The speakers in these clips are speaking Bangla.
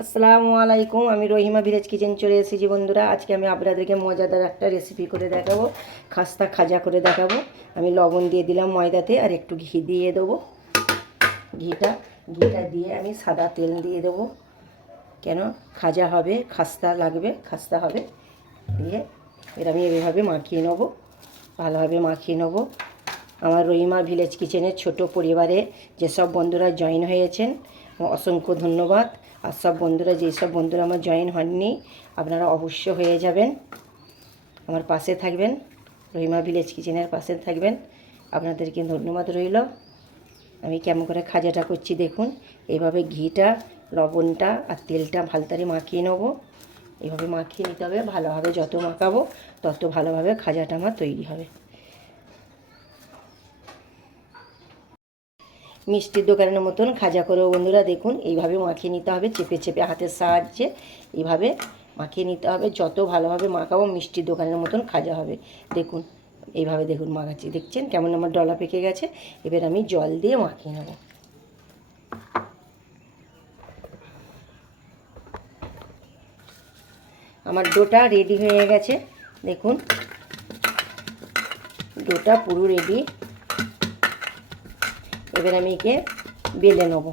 আসসালামু আলাইকুম। আমি রহিমা ভিলেজ কিচেন চলে এসেছি বন্ধুরা। আজকে আমি আপনাদেরকে মজাদার একটা রেসিপি করে দেখাবো, খাস্তা খাজা করে দেখাবো। আমি লবণ দিয়ে দিলাম ময়দাতে, আর একটু ঘি দিয়ে দেবো। ঘিটা দিয়ে আমি সাদা তেল দিয়ে দেবো, কেন খাজা হবে, খাস্তা লাগবে, খাস্তা হবে। দিয়ে এর আমি এইভাবে মাখিয়ে নেবো, ভালোভাবে মাখিয়ে নেবো। আমার রহিমা ভিলেজ কিচেনের ছোট পরিবারে যেসব বন্ধুরা জয়েন হয়েছেন অসংখ্য ধন্যবাদ। আর সব বন্ধুরা, যেসব বন্ধুরা আমার জয়েন হননি, আপনারা অবশ্য হয়ে যাবেন, আমার পাশে থাকবেন, রহিমা ভিলেজ কিচেনের পাশে থাকবেন। আপনাদেরকে ধন্যবাদ রইল। আমি কেমন করে খাজাটা করছি দেখুন। এইভাবে ঘিটা, লবণটা আর তেলটা ভালতারে মাখিয়ে নেবো। এইভাবে মাখিয়ে নিতে হবে ভালোভাবে, যত মাখাবো তত ভালোভাবে খাজাটা আমার তৈরি হবে। মিষ্টির দোকানের মতন খাজা করেও বন্ধুরা দেখুন, এইভাবে মাখিয়ে নিতে হবে, চেপে চেপে হাতের সাহায্যে এইভাবে মাখিয়ে নিতে হবে। যত ভালোভাবে মাখাবো মিষ্টির দোকানের মতন খাজা হবে। দেখুন এইভাবে দেখুন মাখাচ্ছি, দেখছেন কেমন আমার ডলা পেকে গেছে। এবার আমি জল দিয়ে মাখিয়ে নেব। আমার ডোটা রেডি হয়ে গেছে, দেখুন ডোটা পুরো রেডি। এবার আমি একে বেলে নেব,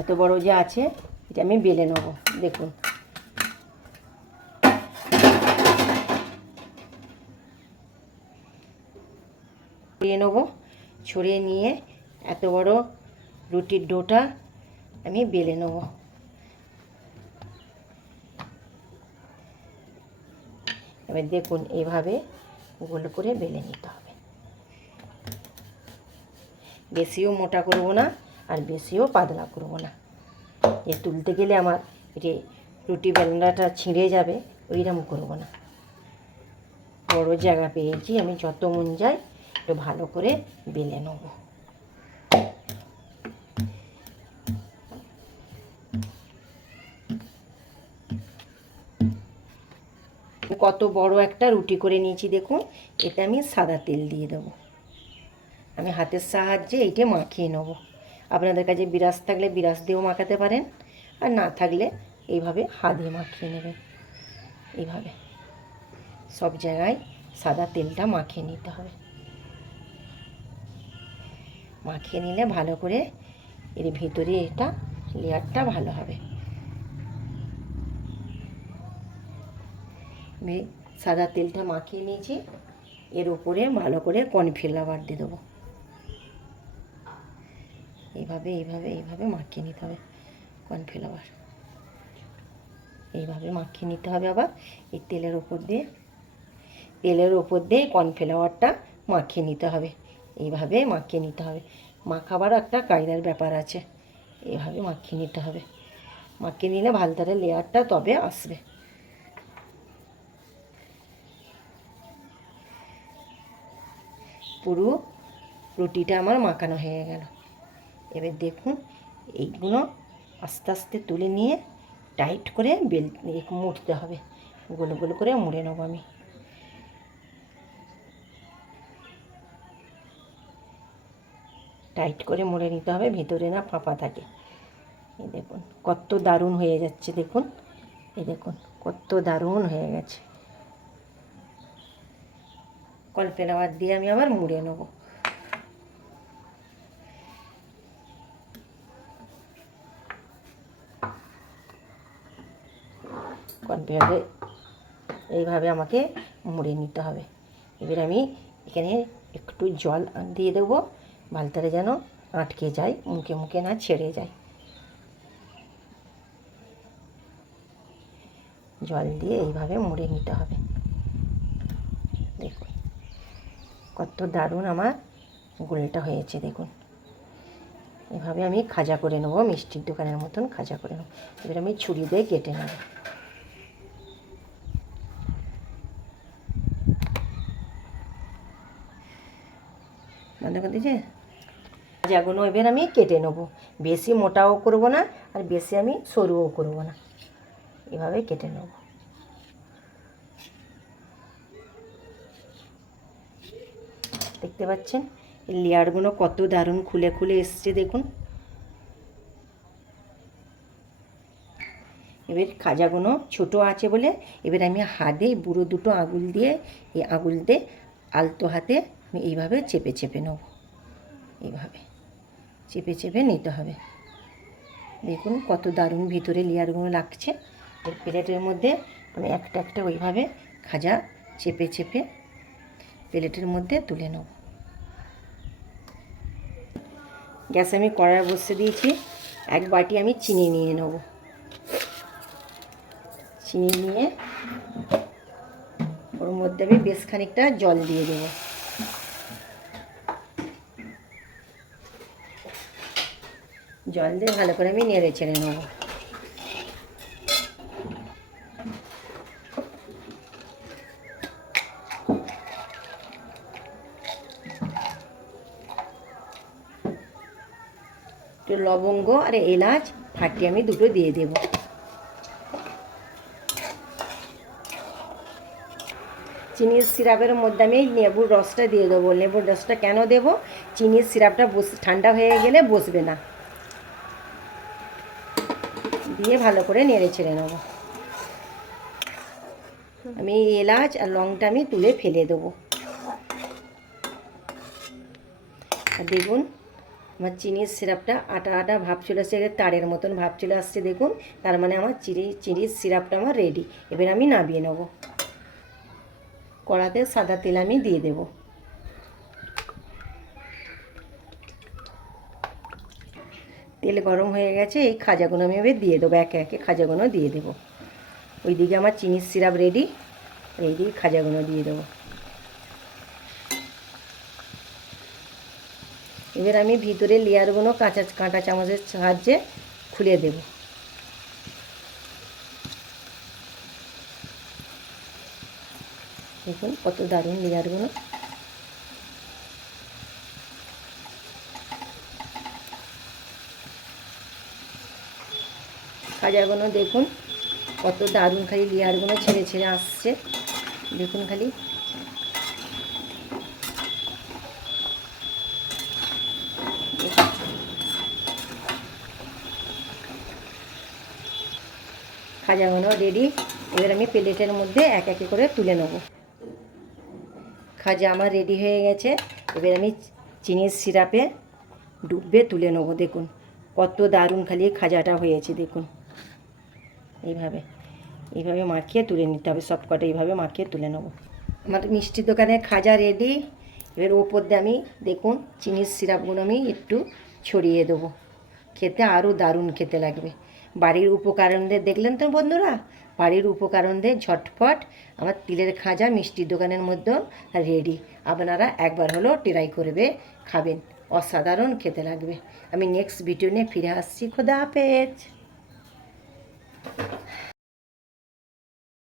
এত বড় যে আছে এটা আমি বেলে নেব। দেখুন ছড়িয়ে নেব, ছড়িয়ে নিয়ে এত বড় রুটির ডোটা আমি বেলে নেব। এবার দেখুন এইভাবে গোল করে বেলে নিতে হবে। বেশিও মোটা করব না আর বেশিও পাতলা করব না, এ তুলতে গেলে আমার এটি রুটি বেলনাটা ছিঁড়ে যাবে, ওইরকম করব না। বড় জায়গা পেয়েছি, আমি যত মন যায় একটু ভালো করে বেলে নেব। কত বড় একটা রুটি করে নিয়েছি দেখুন। এটা আমি সাদা তেল দিয়ে দেবো, আমি হাতের সাহায্যে এইটা মাখিয়ে নেব। আপনাদের কাছে বিরাস থাকলে বিরাস দিয়েও মাখাতে পারেন, আর না থাকলে এইভাবে হাত দিয়ে মাখিয়ে নেবেন। এইভাবে সব জায়গায় সাদা তেলটা মাখিয়ে নিতে হবে। মাখিয়ে নিলে ভালো করে এর ভিতরে এটা লেয়ারটা ভালো হবে। আমি সাদা তেলটা মাখিয়ে নিয়েছি, এর উপরে ভালো করে কর্নফ্লাওয়ার দিয়ে দেবো। এইভাবে এইভাবে এইভাবে মাখিয়ে নিতে হবে কর্নফ্লাওয়ার, এইভাবে মাখিয়ে নিতে হবে। আবার এই তেলের ওপর দিয়ে কর্নফ্লাওয়ারটা মাখিয়ে নিতে হবে। এইভাবে মাখিয়ে নিতে হবে। মাখাবার একটা কায়দার ব্যাপার আছে, এইভাবে মাখিয়ে নিতে হবে। মাখিয়ে নিলে ভালতারে লেয়ারটা তবে আসবে। পুরো রুটিটা আমার মাখানো হয়ে গেল। এবার দেখুন এইগুলো আস্তে আস্তে তুলে নিয়ে টাইট করে মুড়তে হবে, গোল গোল করে মুড়ে নেবো আমি। টাইট করে মুড়ে নিতে হবে, ভিতরে না ফাঁপা থাকে। এই দেখুন কত দারুণ হয়ে যাচ্ছে, দেখুন এই দেখুন কত দারুণ হয়ে গেছে। কর্নফ্লাওয়ার দিয়ে আমি আবার মুড়ে নেব। কর্নফ্লাওয়ারে এইভাবে আমাকে মুড়ে নিতে হবে। এবার আমি এখানে একটু জল দিয়ে দেবো, ভালতারে যেন আটকে যায়, মুখে মুখে না ছেড়ে যায়। জল দিয়ে এইভাবে মুড়ে নিতে হবে। দেখুন কত দারুণ আমার গোলটা হয়েছে, দেখুন এভাবে আমি খাজা করে নেবো, মিষ্টির দোকানের মতন খাজা করে নেবো। এবার আমি ছুরি দিয়ে কেটে নেব। বন্ধ করে দিয়েছে খাজাগুলো, এবার আমি কেটে নেবো। বেশি মোটাও করব না আর বেশি আমি সরুও করব না, এভাবে কেটে নেব। দেখতে পাচ্ছেন এই লেয়ারগুলো কত দারুণ খুলে খুলে এসছে, দেখুন এবার খাজাগুলো ছোটো আছে বলে এবার আমি হাতে বুড়ো দুটো আঙুল দিয়ে এই আঙুল দিয়ে আলতো হাতে আমি এইভাবে চেপে চেপে নেব, এইভাবে চেপে চেপে নিতে হবে। দেখুন কত দারুণ ভিতরে লেয়ারগুলো লাগছে। এর প্লেটের মধ্যে আমি একটা একটা ওইভাবে খাজা চেপে চেপে প্লেটের মধ্যে তুলে নেব। গ্যাসে আমি কড়াই বসিয়ে দিয়েছি, এক বাটি আমি চিনি নিয়ে নেব। চিনি নিয়ে ওর মধ্যে আমি বেশ খানিকটা জল দিয়ে দেব। জল দিয়ে ভালো করে আমি নেড়ে চেড়ে নেব। একটু লবঙ্গ আর এলাচ ফাটিয়ে আমি দুটো দিয়ে দেব। চিনির সিরাপের মধ্যে আমি লেবুর রসটা দিয়ে দেবো। লেবুর রসটা কেন দেবো? চিনির সিরাপটা ঠান্ডা হয়ে গেলে বসবে না। দিয়ে ভালো করে নেড়ে ছেড়ে নেব। আমি এলাচ আর লংটা আমি তুলে ফেলে দেবো। আর দেখুন আমার চিনির সিরাপটা আটা আটা ভাব চলে আসছে, তারের মতন ভাব চলে আসছে। দেখুন তার মানে আমার চিনির সিরাপটা আমার রেডি। এবার আমি নামিয়ে নেব। কড়াতে সাদা তেল আমি দিয়ে দেব। তেল গরম হয়ে গেছে, এই খাজাগুলো আমি এবার দিয়ে দেবো। একে একে খাজাগুলো দিয়ে দেবো। ওইদিকে আমার চিনির সিরাপ রেডি, এইদিকে খাজাগুলো দিয়ে দেবো। এবার আমি ভিতরে লেয়ারগুলো কাঁটা চামচের সাহায্যে খুলে দেব। দেখুন কত দারুণ লেয়ারগুলো। খাজাগুলো দেখুন কত দারুণ, খালি লেয়ারগুলো ছেড়ে ছেড়ে আসছে। দেখুন খালি খাজাগুলো রেডি। এবার আমি প্লেটের মধ্যে এক একে করে তুলে নেব। খাজা আমার রেডি হয়ে গেছে। এবার আমি চিনির সিরাপে ডুববে তুলে নেব। দেখুন কত দারুণ খালি খাজাটা হয়েছে। দেখুন এইভাবে এইভাবে মাখিয়ে তুলে নিতে হবে। সব কটা এইভাবে মাখিয়ে তুলে নেব। আমার মিষ্টির দোকানে খাজা রেডি। এবার ওপর দিয়ে আমি দেখুন চিনির সিরাপগুলো আমি একটু ছড়িয়ে দেবো। খেতে আরও দারুণ খেতে লাগবে। বাড়ির উপকরণদের দেখলেন তো বন্ধুরা, বাড়ির উপকরণদের ঝটপট আমার তিলের খাজা মিষ্টির দোকানের মধ্যেও রেডি। আপনারা একবার হলেও ট্রাই করবে, খাবেন, অসাধারণ খেতে লাগবে। আমি নেক্সট ভিডিও নিয়ে ফিরে আসছি। খোদা হাফেজ।